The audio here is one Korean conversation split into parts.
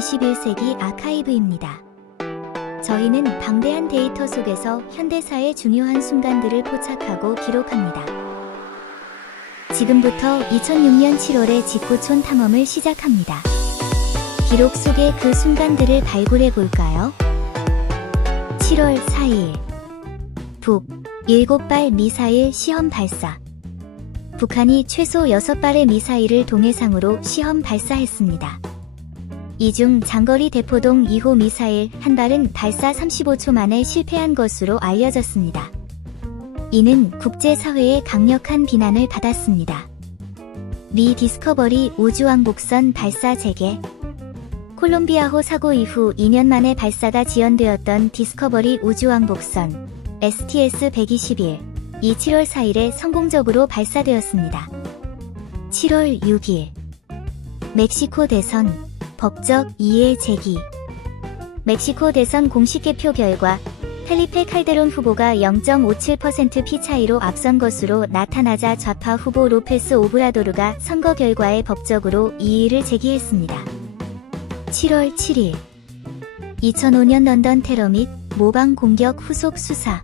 21세기 아카이브입니다. 저희는 방대한 데이터 속에서 현대사의 중요한 순간들을 포착하고 기록합니다. 지금부터 2006년 7월에 직구촌 탐험을 시작합니다. 기록 속의 그 순간들을 발굴해 볼까요? 7월 4일 북 7발 미사일 시험 발사 북한이 최소 6발의 미사일을 동해상으로 시험 발사했습니다. 이 중 장거리 대포동 2호 미사일 한 발은 발사 35초 만에 실패한 것으로 알려졌습니다. 이는 국제사회의 강력한 비난을 받았습니다. 미 디스커버리 우주왕 복선 발사 재개 콜롬비아호 사고 이후 2년 만에 발사가 지연되었던 디스커버리 우주왕 복선 STS-121 이 7월 4일에 성공적으로 발사되었습니다. 7월 6일 멕시코 대선 법적 이해 제기. 멕시코 대선 공식 개표 결과 펠리페 칼데론 후보가 0.57%피 차이로 앞선 것으로 나타나자 좌파 후보 로페스 오브라도르가 선거 결과에 법적으로 이의를 제기했습니다. 7월 7일. 2005년 런던 테러 및 모방 공격 후속 수사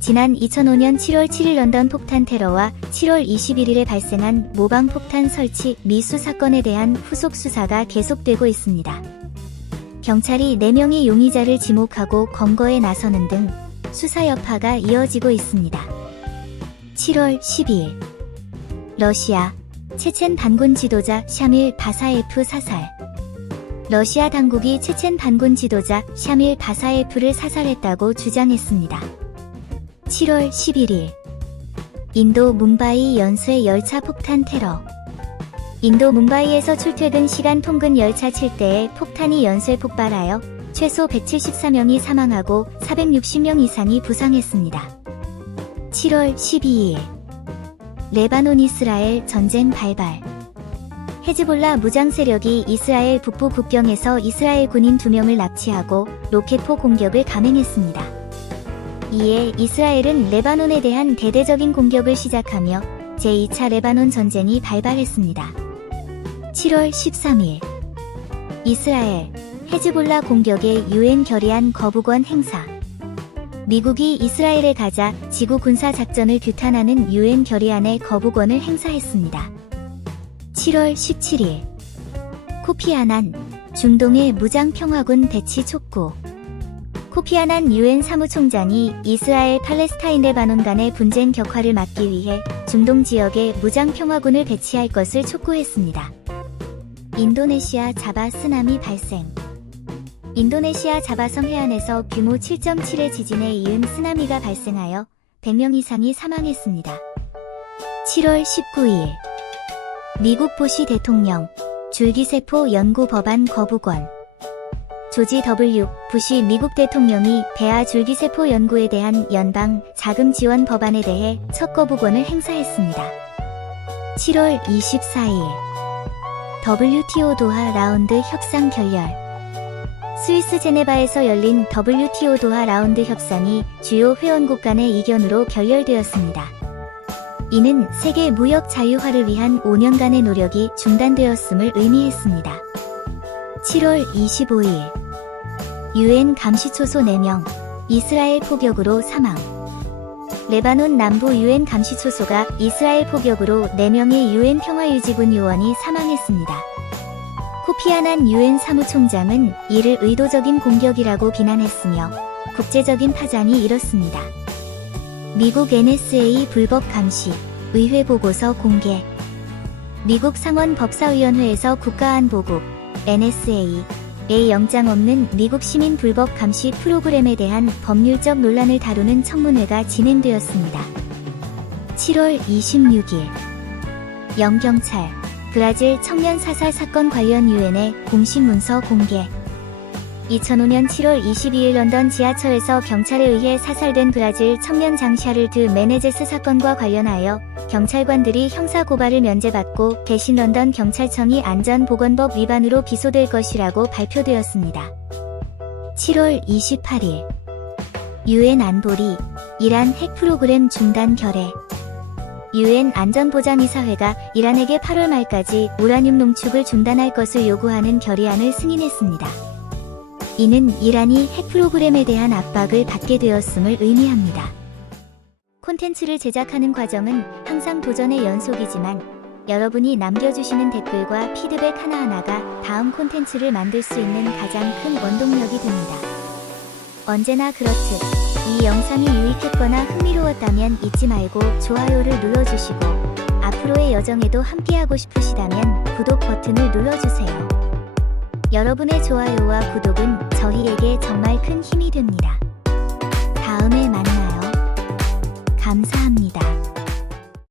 지난 2005년 7월 7일 런던 폭탄 테러와 7월 21일에 발생한 모방 폭탄 설치 미수 사건에 대한 후속 수사가 계속되고 있습니다. 경찰이 4명의 용의자를 지목하고 검거에 나서는 등 수사 여파가 이어지고 있습니다. 7월 12일 러시아 체첸 반군 지도자 샤밀 바사예프 사살 러시아 당국이 체첸 반군 지도자 샤밀 바사예프를 사살했다고 주장했습니다. 7월 11일 인도 뭄바이 연쇄 열차 폭탄 테러 인도 뭄바이에서 출퇴근 시간 통근 열차 7대에 폭탄이 연쇄 폭발하여 최소 174명이 사망하고 460명 이상이 부상했습니다. 7월 12일 레바논 이스라엘 전쟁 발발 헤즈볼라 무장 세력이 이스라엘 북부 국경에서 이스라엘 군인 2명을 납치하고 로켓포 공격을 감행했습니다. 이에 이스라엘은 레바논에 대한 대대적인 공격을 시작하며 제2차 레바논 전쟁이 발발했습니다. 7월 13일 이스라엘 헤즈볼라 공격에 유엔 결의안 거부권 행사 미국이 이스라엘에 가자 지구 군사 작전을 규탄하는 유엔 결의안의 거부권을 행사했습니다. 7월 17일 코피 아난 중동의 무장 평화군 배치 촉구 코피아난 유엔 사무총장이 이스라엘 팔레스타인 레바논 간의 분쟁 격화를 막기 위해 중동 지역에 무장 평화군을 배치할 것을 촉구했습니다. 인도네시아 자바 쓰나미 발생 인도네시아 자바섬 해안에서 규모 7.7의 지진에 이은 쓰나미가 발생하여 100명 이상이 사망했습니다. 7월 19일 미국 보시 대통령 줄기세포 연구 법안 거부권 조지 W. 부시 미국 대통령이 배아 줄기세포 연구에 대한 연방 자금 지원 법안에 대해 첫 거부권을 행사했습니다. 7월 24일 WTO 도하 라운드 협상 결렬 스위스 제네바에서 열린 WTO 도하 라운드 협상이 주요 회원국 간의 이견으로 결렬되었습니다. 이는 세계 무역 자유화를 위한 5년간의 노력이 중단되었음을 의미했습니다. 7월 25일 유엔 감시초소 4명 이스라엘 포격으로 사망 레바논 남부 유엔 감시초소가 이스라엘 포격으로 4명의 유엔 평화유지군 요원이 사망했습니다. 코피아난 유엔 사무총장은 이를 의도적인 공격이라고 비난했으며 국제적인 파장이 일었습니다. 미국 NSA 불법 감시 의회 보고서 공개 미국 상원 법사위원회에서 국가안보국 NSA 에 영장 없는 미국 시민 불법 감시 프로그램에 대한 법률적 논란을 다루는 청문회가 진행되었습니다. 7월 26일 영경찰 브라질 청년 사살 사건 관련 유엔의 공식 문서 공개 2005년 7월 22일 런던 지하철에서 경찰에 의해 사살된 브라질 청년 장샤르드 메네제스 사건과 관련하여 경찰관들이 형사고발을 면제받고 대신 런던 경찰청이 안전보건법 위반으로 기소될 것이라고 발표되었습니다. 7월 28일 유엔 안보리 이란 핵 프로그램 중단 결의 유엔 안전보장이사회가 이란에게 8월 말까지 우라늄 농축을 중단할 것을 요구하는 결의안을 승인했습니다. 이는 이란이 핵 프로그램에 대한 압박을 받게 되었음을 의미합니다. 콘텐츠를 제작하는 과정은 항상 도전의 연속이지만 여러분이 남겨주시는 댓글과 피드백 하나하나가 다음 콘텐츠를 만들 수 있는 가장 큰 원동력이 됩니다. 언제나 그렇듯 이 영상이 유익했거나 흥미로웠다면 잊지 말고 좋아요를 눌러주시고 앞으로의 여정에도 함께하고 싶으시다면 구독 버튼을 눌러주세요. 여러분의 좋아요와 구독은 저희에게 정말 큰 힘이 됩니다. 다음에 만나요. 감사합니다.